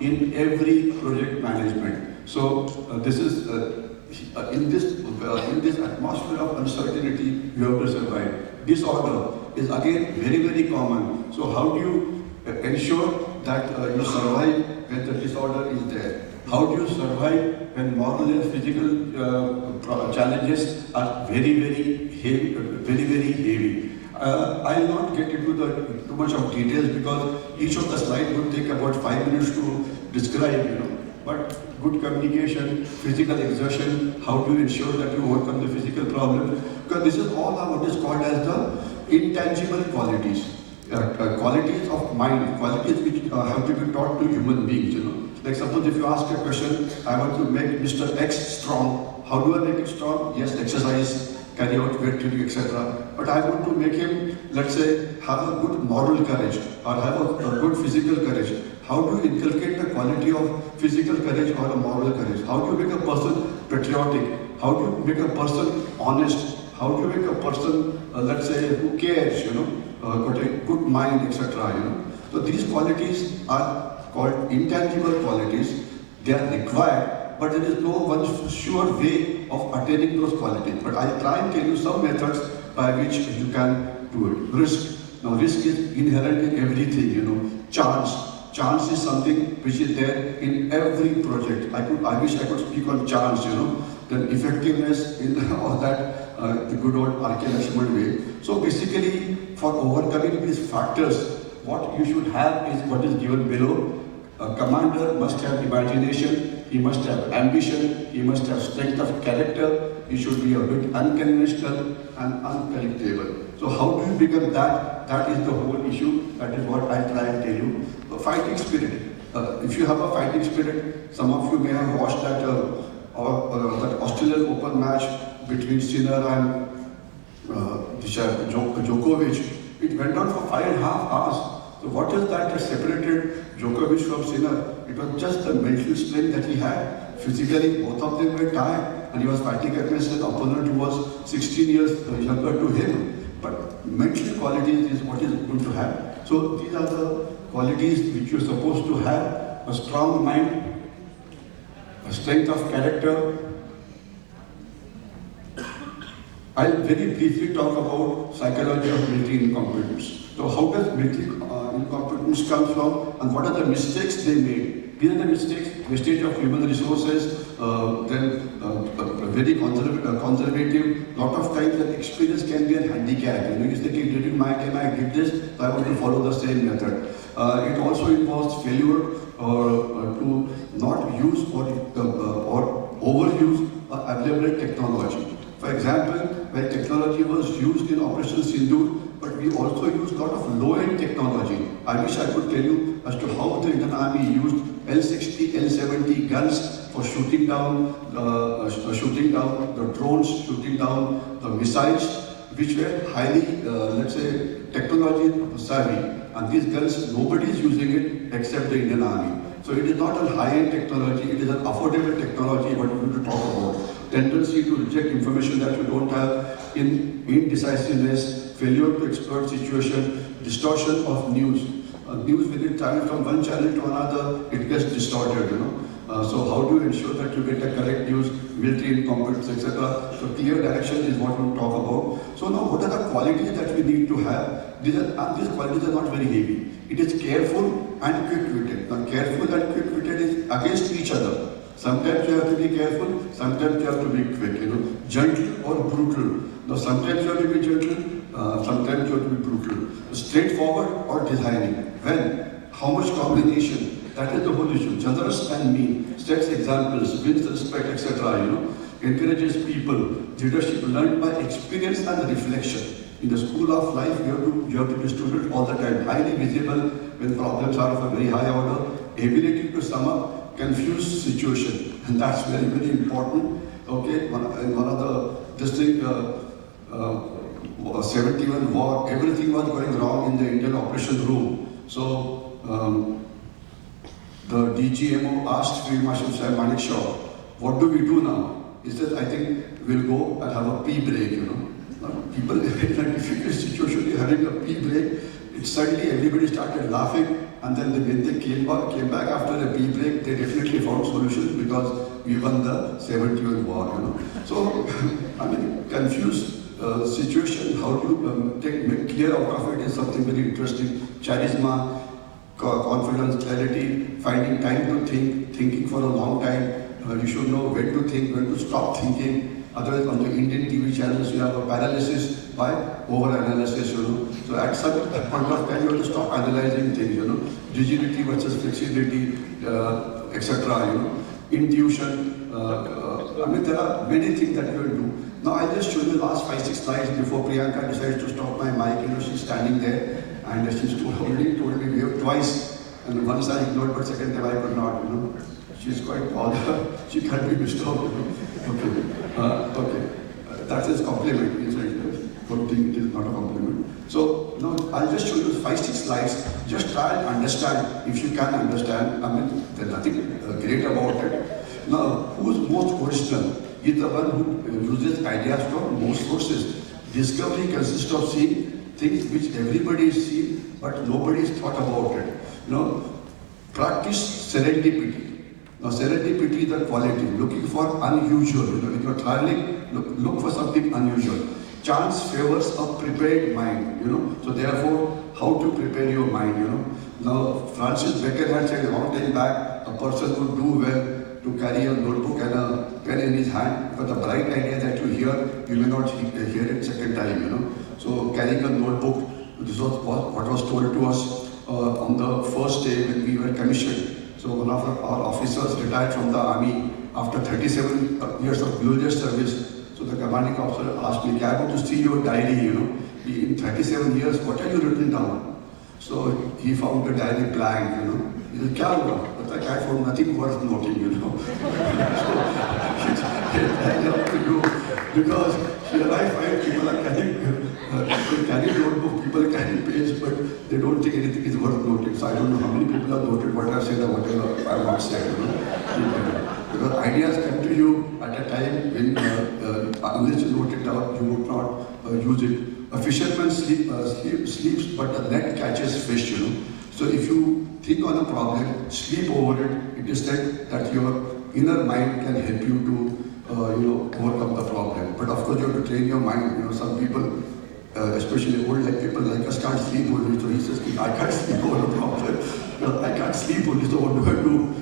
in every project management. So this is in this atmosphere of uncertainty, you have to survive. Disorder is again very common. So how do you ensure that you survive when the disorder is there? How do you survive when moral and physical challenges are very heavy? I'll not get into too much of details because each of the slides would take about 5 minutes to describe, But good communication, physical exertion, how do you ensure that you overcome the physical problem? Because this is all what is called as the intangible qualities. Qualities of mind, qualities which have to be taught to human beings, Like suppose if you ask a question, I want to make Mr. X strong. How do I make it strong? Yes, exercise, carry out weight training, etc. But I want to make him, let's say, have a good moral courage or have a good physical courage. How do you inculcate the quality of physical courage or a moral courage? How do you make a person patriotic? How do you make a person honest? How do you make a person, let's say, who cares, got a good mind, etc. So these qualities are called intangible qualities. They are required, but there is no one sure way of attaining those qualities. But I'll try and tell you some methods by which you can do it. Risk. Now, risk is inherent in everything, Chance. Chance is something which is there in every project. I wish I could speak on chance, the effectiveness in all that, the good old R.K. Lakshman way. So basically, for overcoming these factors, what you should have is what is given below. A commander must have imagination, he must have ambition, he must have strength of character, he should be a bit unconventional and unpredictable. So how do you become that? That is the whole issue. That is what I try and tell you. The fighting spirit. If you have a fighting spirit, some of you may have watched that Australian Open match between Sinner and Djokovic. It went on for 5.5 hours. So what is that separated Djokovic from Sinner? It was just the mental strength that he had. Physically, both of them were tired, and he was fighting against an opponent who was 16 years younger to him. But mental qualities is what is good to have. So these are the qualities which you're supposed to have: a strong mind, a strength of character. I'll very briefly talk about psychology of military incompetence. So how does military incompetence come from, and what are the mistakes they made? These are the mistakes: wastage of human resources, then very conservative. Lot of times that experience can be a handicap. You say, I did this, so I want to follow the same method. It also involves failure to not use or overuse available technology. For example, when technology was used in Operation Sindoor, but we also used a lot of low-end technology. I wish I could tell you as to how the Indian Army used L-60, L-70 guns for shooting down the drones, shooting down the missiles, which were highly, let's say, technology savvy. And these guns, nobody is using it except the Indian Army. So it is not a high-end technology, it is an affordable technology, what we need to talk about. Tendency to reject information that you don't have, indecisiveness, failure to exploit situation, distortion of news. News when it travels from one channel to another, it gets distorted, So how do you ensure that you get the correct news, military incompetence, etc. So clear direction is what we'll talk about. So now what are the qualities that we need to have? These qualities are not very heavy. It is careful and quick-witted. Now careful and quick-witted is against each other. Sometimes you have to be careful, sometimes you have to be quick, gentle or brutal. Now sometimes you have to be gentle, sometimes you have to be brutal. Straightforward or designing. When? How much combination? That is the whole issue. Generous and mean. Sets examples, wins respect, etc. Encourages people. Leadership learned by experience and reflection. In the school of life, you have to be student all the time. Highly visible when problems are of a very high order. Ability to sum up confused situation. And that's very important. Okay, one of the 71 war, everything was going wrong in the Indian operation room. So the DGMO asked Field Marshal Sir Manekshaw, what do we do now? He said, I think we'll go and have a pee break, People in a difficult situation, having a pee break, suddenly everybody started laughing and then when they came back after a tea break, they definitely found solutions because we won the 70-year war, you know. So, I mean, confused situation, how to make clear out of it is something very interesting. Charisma, confidence, clarity, finding time to think, thinking for a long time. You should know when to think, when to stop thinking. Otherwise, on the Indian TV channels, you have a paralysis by over-analysis, you know. So at some point of time, you have to stop analyzing things, you know. Rigidity versus flexibility, etc., you know. Intuition. I mean, there are many things that you will do. Now, I'll just show you the last 5-6 slides before Priyanka decides to stop my mic. You know, she's standing there and she's already told me we have twice. And once I ignored, but second time I could not, you know. She's quite bothered. She can't be disturbed, you know. Okay. That is compliment. Don't think it is not a compliment. So, now I'll just show you 5-6 slides. Just try and understand if you can understand. I mean, there's nothing great about it. Now, who's most original? Is the one who uses ideas from most sources. Discovery consists of seeing things which everybody is seen, but nobody has thought about it. You know, practice serendipity. Now, serendipity is the quality, looking for unusual. You know, when you're traveling, look for something unusual. Chance favors a prepared mind, you know. So therefore, how to prepare your mind, you know. Now, Francis Bacon had said a long time back, a person would do well to carry a notebook and a pen in his hand, but the bright idea that you hear, you may not hear it second time, you know. So carrying a notebook, this was what was told to us on the first day when we were commissioned. So one of our officers retired from the army after 37 years of glorious service. So the commanding officer asked me, I want to see your diary, you know. In 37 years, what have you written down? So he found the diary blank, you know. He said, kya hua? But I found nothing worth noting, you know. So it's up to you. Because here I find people are carrying notebook, people carrying page, but they don't think anything is worth noting. So I don't know how many people have noted what I've said or whatever I've not said, you know. Because ideas come to you at a time when, unless you note it down, you would not use it. A fisherman sleeps, but the net catches fish, you know. So if you think on a problem, sleep over it, it is said that your inner mind can help you to, overcome the problem. But of course, you have to train your mind. You know, some people, especially old people like us, can't sleep only. So he says, I can't sleep over a problem. Well, I can't sleep only, so what do I do?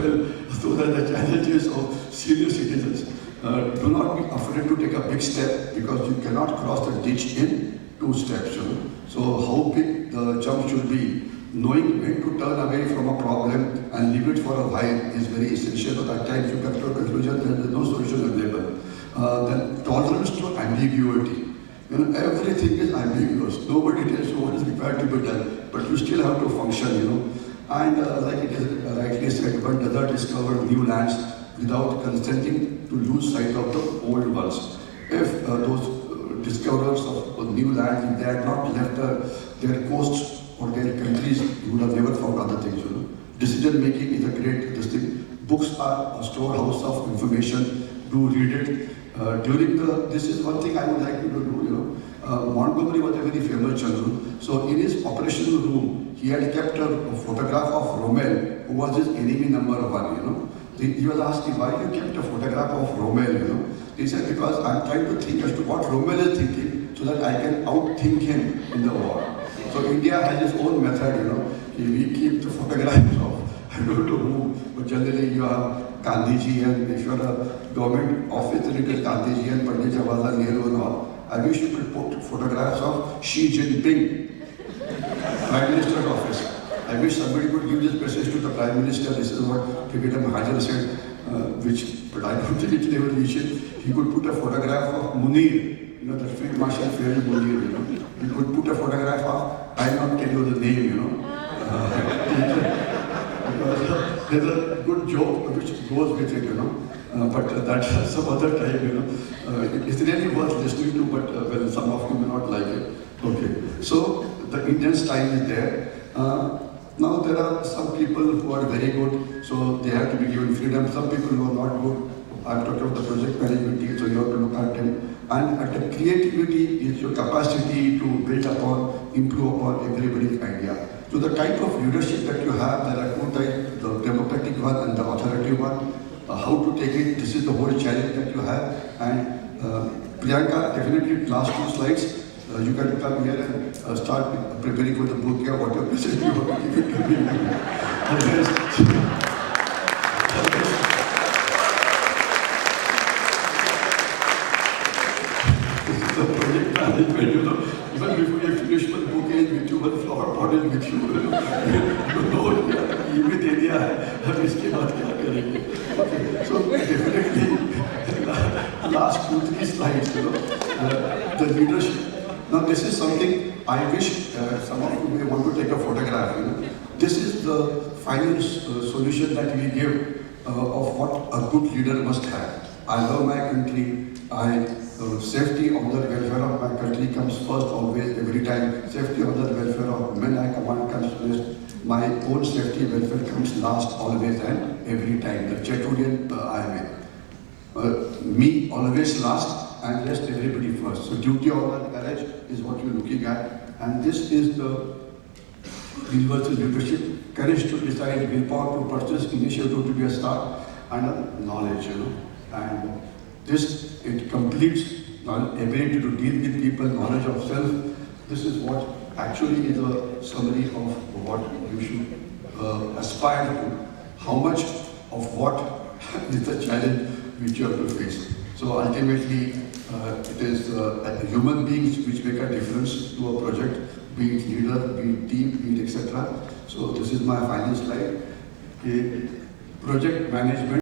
Well, those are the challenges of senior citizens. Do not be afraid to take a big step because you cannot cross the ditch in 2 steps. You know? So how big the jump should be, knowing when to turn away from a problem and leave it for a while is very essential. But at times you come to a conclusion that there is no solution available. Then tolerance to ambiguity. You know, everything is ambiguous. Nobody tells you what is required to be done, but you still have to function, you know. And like it is rightly said, one does not discover new lands without consenting to lose sight of the old ones. If those discoverers of new lands, if they had not left their coasts or their countries, you would have never found other things, you know. Decision making is a great thing. Books are a storehouse of information. Do read it. This is one thing I would like you to do, you know. Montgomery was a very famous general. So in his operational room, he had kept a photograph of Rommel, who was his enemy number 1, you know. He was asking, why you kept a photograph of Rommel, you know. He said, because I'm trying to think as to what Rommel is thinking, so that I can outthink him in the war. So India has its own method, you know. We keep the photographs of, I don't know who, but generally you have Gandhiji, and if you're a government office, then it is Gandhiji and Pandit Jawaharlal Nehru and all. I wish you could put photographs of Xi Jinping, Prime Minister's office. I wish somebody could give this message to the Prime Minister. This is what Brigadier Mahajan said, but I don't think it never reached it. He could put a photograph of Munir, you know, the Field Marshal Field Munir, you know. He could put a photograph of, I'll not tell you the name, you know. There's a good joke which goes with it, you know. But that's some other time, you know. It's really worth listening to, but well, some of you may not like it. Okay. So the Indian style is there. Now there are some people who are very good, so they have to be given freedom. Some people who are not good. I'm talking about the project management team, so you have to look at them. And at the creativity is your capacity to build upon, improve upon everybody's idea. to the type of leadership that you have. There are two types, the democratic one and the authoritative one. How to take it, this is the whole challenge that you have. And Priyanka, definitely last two slides, you can come here and start preparing for the book here, what you're presenting, you want to give it to me. This is the project management, you know. Even before you finish one bouquet with you, one flower pot is with you, you know ये भी दे दिया है, अब इसके बाद क्या करेंगे? Okay, so definitely last 2-3 slides, you know, the leadership. Now this is something I wish some of you may want to take a photograph. You know, this is the final solution that we give of what a good leader must have. I love my country. Safety of the welfare of my country comes first, always, every time. Safety of the welfare of men I command comes first. My own safety welfare comes last, always and every time. The Cheturian I am in. Me always last and rest everybody first. So duty, honor, courage is what you're looking at. And this is the universal leadership. Courage to decide, willpower to purchase, initiative to be a start, and knowledge, you know. And this, it completes ability to deal with people, knowledge of self. This is what actually is a summary of what you should aspire to. How much of what is the challenge which you have to face. So ultimately, it is human beings which make a difference to a project, be it leader, be it team, be it etc. So this is my final slide. Project management.